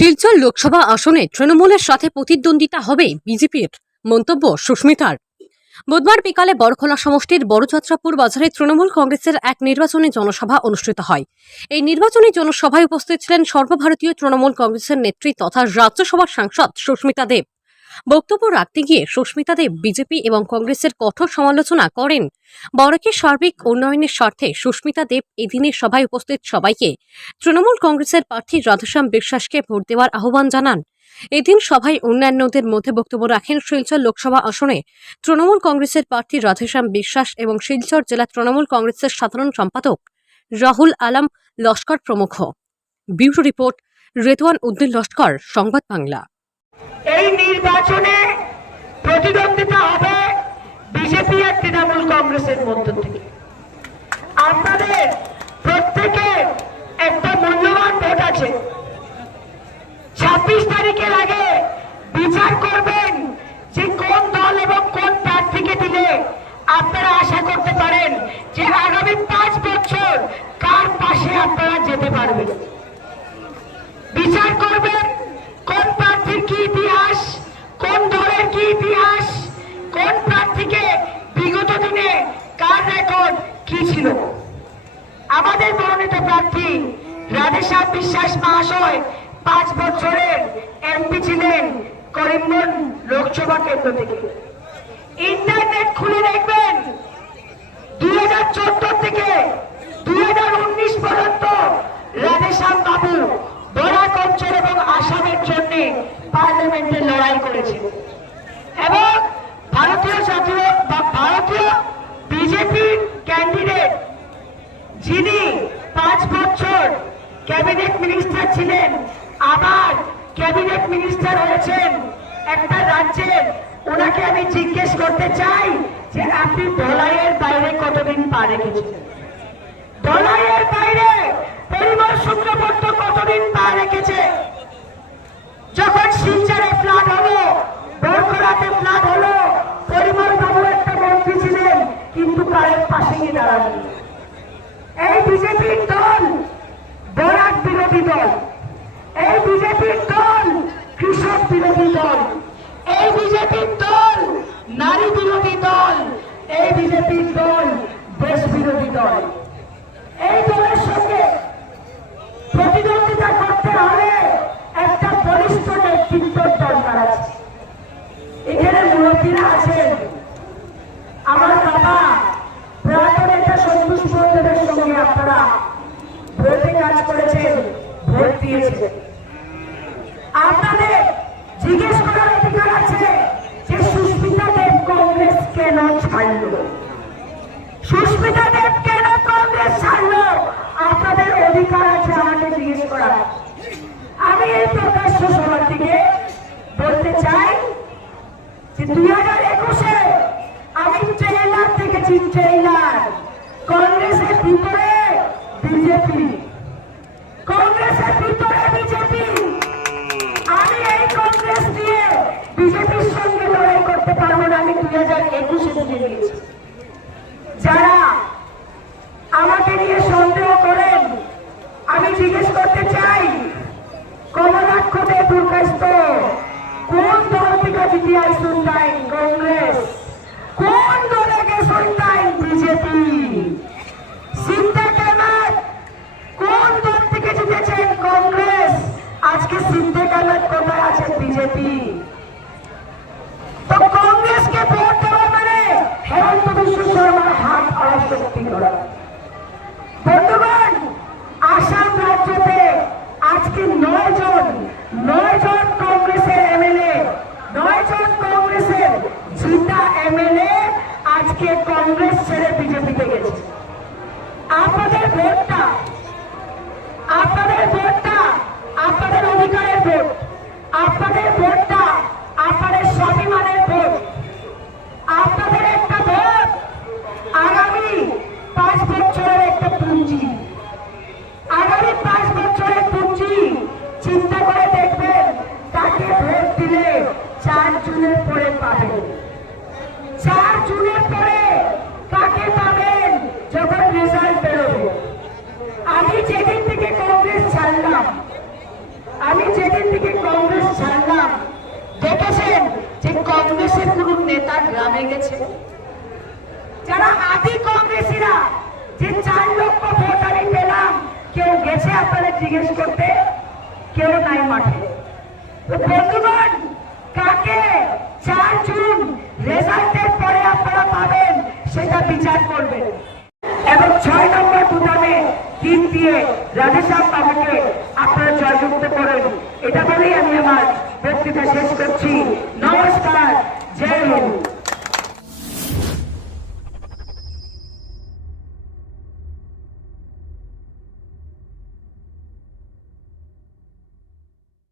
শিলচর লোকসভা আসনে তৃণমূলের সাথে প্রতিদ্বন্দ্বিতা হবে বিজেপির মন্তব্য সুস্মিতার। বুধবার বিকালে বড়খোলা সমষ্টির বড়যাত্রাপুর বাজারে তৃণমূল কংগ্রেসের এক নির্বাচনী জনসভা অনুষ্ঠিত হয়। এই নির্বাচনী জনসভায় উপস্থিত ছিলেন সর্বভারতীয় তৃণমূল কংগ্রেসের নেত্রী তথা রাজ্যসভার সাংসদ সুস্মিতা দেব। বক্তব্য রাখতে গিয়ে সুস্মিতা দেব বিজেপি এবং কংগ্রেসের কঠোর সমালোচনা করেন। বড়কে সার্বিক উন্নয়নের স্বার্থে সুস্মিতা দেব এদিনের সভায় উপস্থিত সবাইকে তৃণমূল কংগ্রেসের প্রার্থী রাধেশ্যাম বিশ্বাসকে ভোট দেওয়ার আহ্বান জানান। এদিন সভায় অন্যান্যদের মধ্যে বক্তব্য রাখেন শিলচর লোকসভা আসনে তৃণমূল কংগ্রেসের প্রার্থী রাধেশ্যাম বিশ্বাস এবং শিলচর জেলা তৃণমূল কংগ্রেসের সাধারণ সম্পাদক রাহুল আলম লস্কর প্রমুখ। Bureau report Redwan Uddin Laskar, Sangbad Bangla. এই নির্বাচনে প্রতিদ্বন্দ্বিতা হবে বিজেপি আর তৃণমূল কংগ্রেসের মধ্য থেকে। আপনাদের প্রত্যেকের একটা মূল্যবান ভোট আছে। ছাব্বিশ তারিখের আগে বিচার করবেন যে কোন দল এবং কোন প্রার্থীকে দিলে আপনারা আশা করতে পারেন যে আগামী পাঁচ বছর কার পাশে আপনারা যেতে পারবেন। বিচার করবেন মনোনীত প্রার্থী রাধেশ্যাম বিশ্বাস মহাশয় পাঁচ বছরের এমপি ছিলেন করিমগঞ্জ লোকসভা কেন্দ্র থেকে। ইন্টারনেট খুলে দেখবেন, দুই হাজার চোদ্দ থেকে দুই হাজার উনিশ পর্যন্ত রাধেশ্যাম বাবু বরাক অঞ্চল এবং আসামের জন্য পার্লামেন্টে লড়াই করেছে এবং ভারতীয় জাতীয় বা ভারতীয় বিজেপির ক্যান্ডিডেট যিনি পাঁচ বছর ক্যাবিনেট মিনিস্টার ছিলেন, আবার ক্যাবিনেট মিনিস্টার হয়েছেন একটা রাজ্যের ওনাকে আমি জিজ্ঞেস করতে চাই যে আপনি ধলাইয়ের বাইরে কতদিন পা রেখেছিলেন? ধলাইয়ের বাইরে পরিবার শুক্রবর্ত কতদিন পা রেখেছে? যখন শিলচরে ফ্লাড হলো, বরকরাতে ফ্লাড হলো, পরিবার বাবু একটা মন্ত্রী ছিলেন, কিন্তু কারের পাশে গিয়ে দাঁড়ালেন বিজেপির দল বরাক বিরোধী দল। এই বিজেপির দল, কৃষক বিরোধী দল। এই বিজেপির দল, নারী বিরোধী দল। এই বিজেপির দল, দেশ বিরোধী দল। এই দলের সঙ্গে প্রতিদ্বন্দ্বিতা করতে হলে একটা বলিষ্ঠ নেতৃত্বর দরকার আছে। এখানে মুরব্বীরা আছেন আমার বাবা প্রয়াত নেতা সন্তোষ মন্দিরের সঙ্গে আপনারা ভোটে কাজ করেছেন ভোট দিয়েছেন আপনাদের জিজ্ঞেস করার অধিকার আছে যে সুস্মিতা দেব কংগ্রেস কেন ছাড়ল সুস্মিতা দেব কেন কংগ্রেস ছাড়ল আপনাদের অধিকার আছে আমাকে জিজ্ঞেস করার আমি এই প্রকাশ্য সবার দিকে বলতে চাই যে দুই হাজার আমি বিজেপির সঙ্গে করতে পারব না, আমি দুই হাজার একুশে যারা আমাকে নিয়ে সন্দেহ করেন, আমি জিজ্ঞেস করতে চাই, কমলাক্ষ দে দুর্গাস্ত কোন দল থেকে জিতে আইসুন তাই কংগ্রেস কোন দলে গেছুন তাই বিজেপি চিন্তা কেমন কোন দল থেকে জিতেছেন কংগ্রেস আজকে সিদ্ধে কামাত কোথায় আছে বিজেপি তো কংগ্রেসকে ভোট দেওয়া মানে হেমন্ত বিশ্ব শর্মার হাত অশক্তি করা বন্ধুগণ আসাম রাজ্যতে আজকে নয় জন নয় জন কংগ্রেসের এমএলএ নয় জন কংগ্রেসের জিতা এমএলএ আজকে কংগ্রেস ছেড়ে বিজেপিতে গেছে। আপনাদের ভোটটা আপনাদের ভোটটা আপনাদের অধিকারের ভোট আপনাদের ভোটটা আপনাদের স্বাভিমানের ভোট আপনাদের একটা ভোট আগামী পাঁচ বছরের একটা পুঁজি আগামী পাঁচ বছরের পুঁজি চিন্তা করে দেখবেন তাকে ভোট দিলে চার জুনের পরে পাবেন চার জুনের পরে কাকে পাবেন যখন রেজাল্ট বেরোবে কংগ্রেসের কোন নেতা গ্রামে গেছে? যারা আদি কংগ্রেসীরা, যে চার লক্ষ ভোট আমি পেলাম, কেউ গেছে আপনাদের জিজ্ঞেস করতে? কেউ নাই মাঠে। তো বন্ধুগণ, কাকে চার জুন রেজাল্টের পরে আপনারা পাবেন সেটা বিচার করবেন। এবং ছয় নম্বর বুতামে তিন দিয়ে রাধেশ্যাম বাবুকে আপনারা জয়যুক্ত করেন। এটা বলেই আমি আমার Vê se deixa despertir. Não.